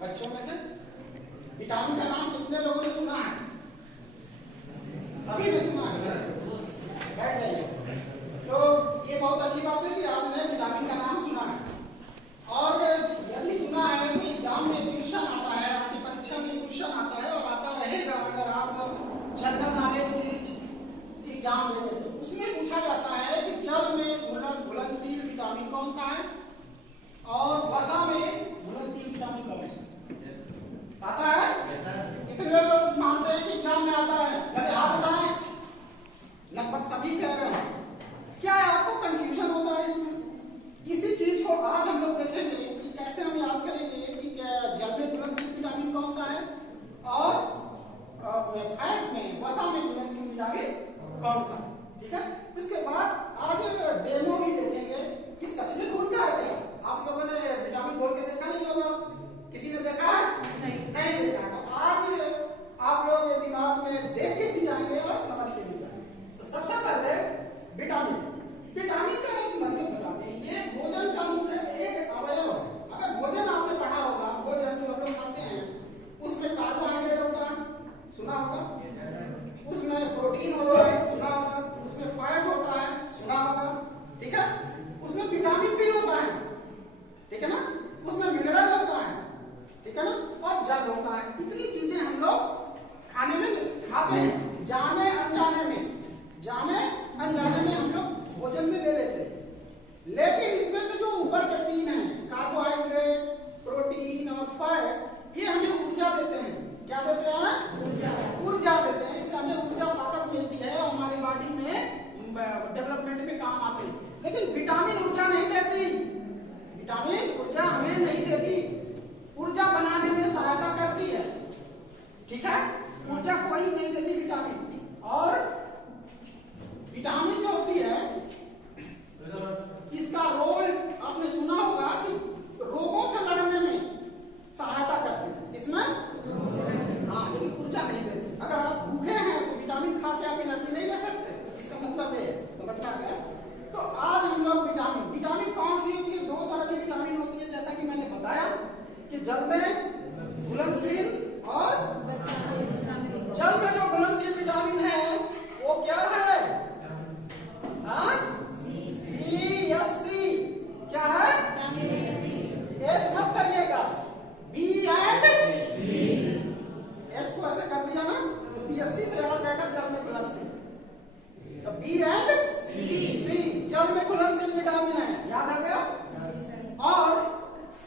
बच्चों में से विटामिन का नाम कितने लोगों ने सुना है? सभी ने सुना है। बैठ जाइए। तो ये बहुत अच्छी बात है कि आपने विटामिन का नाम सुना है, और यदि सुना है तो एग्जाम में क्वेश्चन आता है, आपकी परीक्षा में क्वेश्चन आता है और आता रहेगा। अगर आप जनरल नॉलेज की एग्जाम देंगे तो उसमें पूछा जाता है कि जल में घुलनशील विटामिन कौन सा है और वसा में घुलनशील विटामिन कौन सा आता है? कितने लोग मानते हैं कि एग्जाम में आता है? चलिए हाथ उठाएं। लगभग सभी कह रहे हैं। क्या है, आपको कंफ्यूजन होता है इसमें? इसी चीज को आज हम लोग देखेंगे कि कैसे हम याद करेंगे कि जल में घुलनशील विटामिन कौन सा है और फैट में वसा में घुलनशील विटामिन कौन सा। ठीक है, इसके बाद आज डेमो भी देखेंगे कि सच में घुल क्या है। आप लोगों ने विटामिन घोल के देखा नहीं होगा? किसी ने देखा है? नहीं देखा। तो आज आप लोग दिमाग में देख के भी जाएंगे और समझ के भी जाएंगे। तो सबसे पहले विटामिन का एक मतलब बता दें। ये भोजन का मुख्य एक अवयव है। अगर भोजन आपने पढ़ा होगा, भोजन जो हम लोग खाते हैं उसमें कार्बोहाइड्रेट होता है, सुना होगा, उसमें प्रोटीन होता है, सुना होगा, उसमें फैट होता है, सुना होगा, ठीक है, उसमें विटामिन भी होता है, ठीक है ना, उसमें मिनरल होता है, ठीक है ना, और जल होता है। इतनी चीजें हम लोग खाने में खाते हैं, जाने अनजाने में हम लोग भोजन में ले लेते हैं। लेकिन इसमें से जो ऊपर के तीन हैं, कार्बोहाइड्रेट, प्रोटीन और फैट, ये हमें ऊर्जा देते हैं। क्या देते हैं? ऊर्जा देते हैं। इससे हमें ऊर्जा, ताकत मिलती है, हमारी बॉडी में डेवलपमेंट में काम आती है। लेकिन विटामिन ऊर्जा नहीं देती। विटामिन ऊर्जा हमें नहीं देती, ऊर्जा बनाने में सहायता करती है, ठीक है। ऊर्जा कोई नहीं देती विटामिन। और विटामिन जो होती है इसका रोल आपने सुना होगा कि रोगों से लड़ने में सहायता करती है। इसमें हाँ, लेकिन ऊर्जा नहीं देती। अगर आप भूखे हैं तो विटामिन खा के आप एनर्जी नहीं ले सकते। इसका मतलब है, समझ में आ गया? तो आज हम लोग विटामिन कौन सी होती है? दो तरह की विटामिन होती है, जैसा कि मैंने बताया कि जल में घुलनशील और जल में जो घुलनशील विटामिन है वो क्या है? BSC। क्या है? एस मत करिएगा, बी एंड सी। एस को ऐसे कर दिया ना तो BSC से याद रहेगा जल में घुलनशील। तो बी एंड सी जल में घुलनशील विटामिन है, याद आ गया? और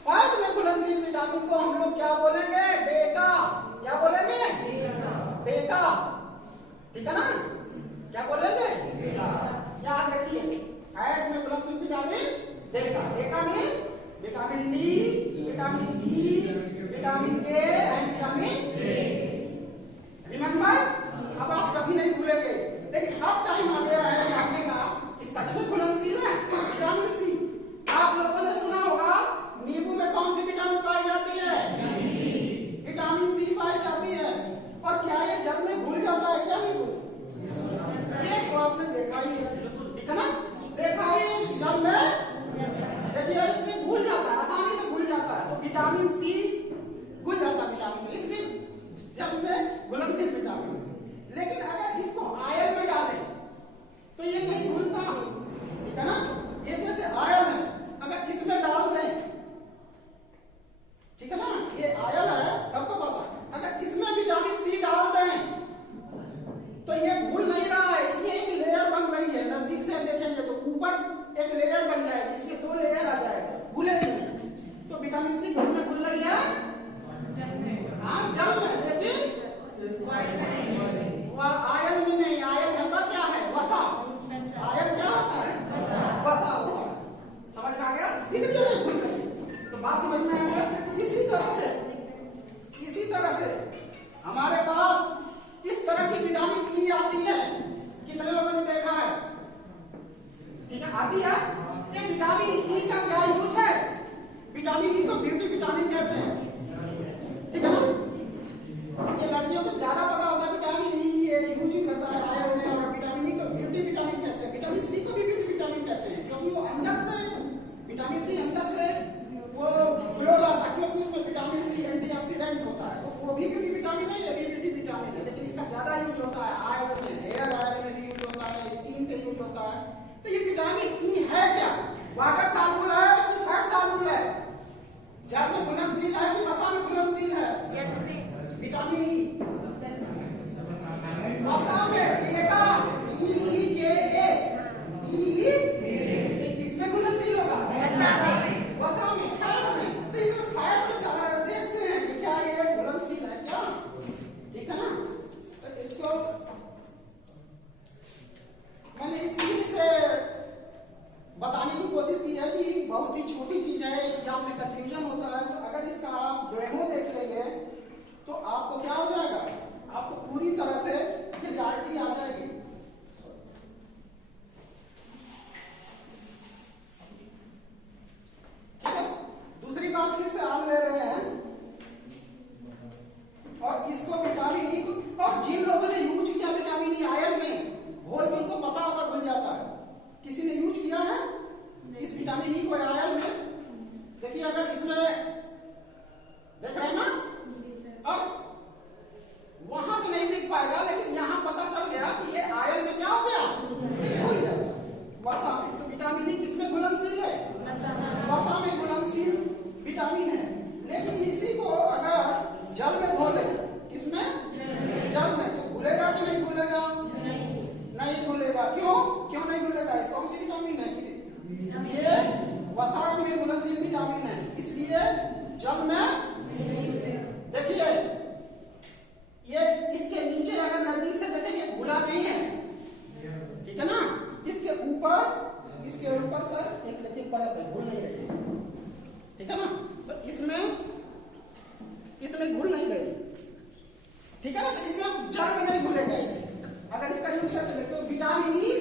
फैट में घुलनशील विटामिन को हम लोग क्या बोलेंगे? डेका। क्या बोलेंगे? डेका, ठीक है ना? क्या बोलेंगे? याद रखिए, फैट में घुलनशील vitamin Deka. Deka means vitamin D, vitamin E, vitamin के एंड विटामिन ए। रिमेंबर, अब आप कभी नहीं भूलेंगे। लेकिन अब टाइम आ गया है जानने का कि सच में घुलनशील है विटामिन सी। आप लोगों ने सुना होगा नींबू में कौन सी विटामिन पाई जाती है? विटामिन सी पाई जाती है। और क्या ये जल में घुल जाता है? क्या नहीं घुल? ये तो आपने देखा ही है, ठीक है ना? देखा ही है कि जल में देखिए इसमें घुल जाता है, आसानी से घुल जाता है। तो विटामिन सी घुल जाता है विटामिन में, इसलिए जल में घुलनशील विटामिन। लेकिन अगर इसको आयरन में डालें तो ये नहीं घुलता, ठीक है ना? ये जैसे आयरन है, अगर इसमें डाल दें, ठीक है ना, ये आयरन है सबको पता, अगर इसमें विटामिन सी डाल दें तो ये घुल नहीं रहा है, इसमें एक लेयर बन रही है। नजदीक से देखेंगे तो ऊपर एक लेयर बन जाएगी, इसमें दो लेयर आ जाएगा, घुलेगी नहीं। तो विटामिन सी किसमें घुल रही है? हाँ, जल में। लेकिन आयरन में ज्यादा यूज होता है, आयल में, हेयर ऑयल में भी यूज होता है, स्किन पे यूज होता है। तो ये विटामिन ई है क्या? वाटर सॉल्युबल है कि फैट सॉल्युबल है? जल में घुलनशील है कि वसा में घुलनशील है? विटामिन ई वसा में, बेटा DEKA, किसमें घुलनशील होगा? वसा में, फैट में। तो इसमें फैट में देखते हैं कि क्या ये घुलनशील है क्या, ठीक है ना? तो इसको मैंने इसलिए से बताने की कोशिश की है कि बहुत ही छोटी चीज है, एग्जाम में कंफ्यूजन होता है। अगर इसका आप डेमो देख लेंगे तो आपको क्या हो जाएगा, आपको पूरी तरह से क्लियरिटी आ जाएगी। ठीक है, दूसरी बात फिर से आप ले रहे हैं, और इसको विटामिन ई, और जिन लोगों ने यूज किया विटामिन ई आयरन में घोल में, उनको पता होगा बन जाता है। किसी ने यूज किया है इस विटामिन ई को आयरन में? देखिए, अगर इसमें देख रहे हैं ना, अब वहां से नहीं दिख पाएगा, लेकिन यहां पता चल गया कि ये आयरन में क्या हो गया, घुल गया वसा में। तो विटामिन ई किसमें घुलनशील है? वसा में घुलनशील विटामिन है। लेकिन इसी को अगर जल में घोले, किसमें? जल में, तो घुलेगा कि नहीं घुलेगा? नहीं घुलेगा। क्यों नहीं घुलेगा? कौन सी विटामिन है? ये वसा में घुलनशील विटामिन है, इसलिए जल में। देखिए, ये इसके नीचे अगर नजदीक से देखेंगे घुला नहीं है, ठीक है ना? इसके ऊपर सर एक लेकिन परत है, घुल नहीं रही, ठीक है ना? तो इसमें घुल नहीं रही, ठीक है ना? तो इसमें जल में नहीं घुलेगा। अगर इसका यूज करते तो विटामिन ई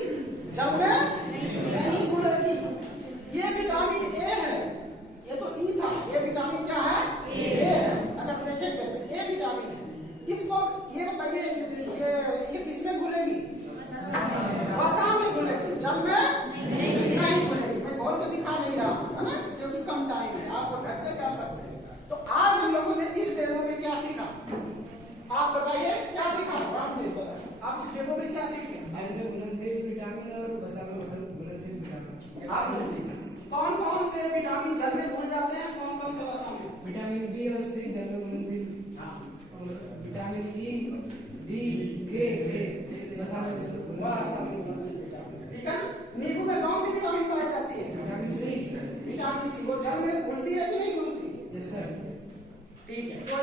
जल में नहीं घुलेगी। ये विटामिन ए है, ये तो ई था, ये विटामिन क्या है? ए है। अगर देखेंगे ए विटामिन है। इसको ये बताइए, ये किसमें घुलेगी? वसा में घुलेगी, जल में नहीं घुलेगी। मैं बोल के दिखा नहीं रहा हूं, है ना, क्योंकि कम टाइम है, आप घर पे कर सकते हैं। तो आज हम लोगों ने इस डेमो में क्या सीखा, आप बताइए क्या सीखा? आप इस डेमो में क्या सीखे? घुलनशील विटामिन और वसा में घुलनशील विटामिन आपने सीखा। कौन कौन से विटामिन जल में घुल जाते हैं, कौन कौन से वसा में? विटामिन बी और सी जल में घुलनशील, और विटामिन ई, डी, के, ए वसा में घुलनशील, ठीक है? नींबू में कौन सी विटामिन पाई जाती है? Vitamin C. विटामिन सी, वो जल में घुलती है कि नहीं घुलती? Yes sir. ठीक है, तो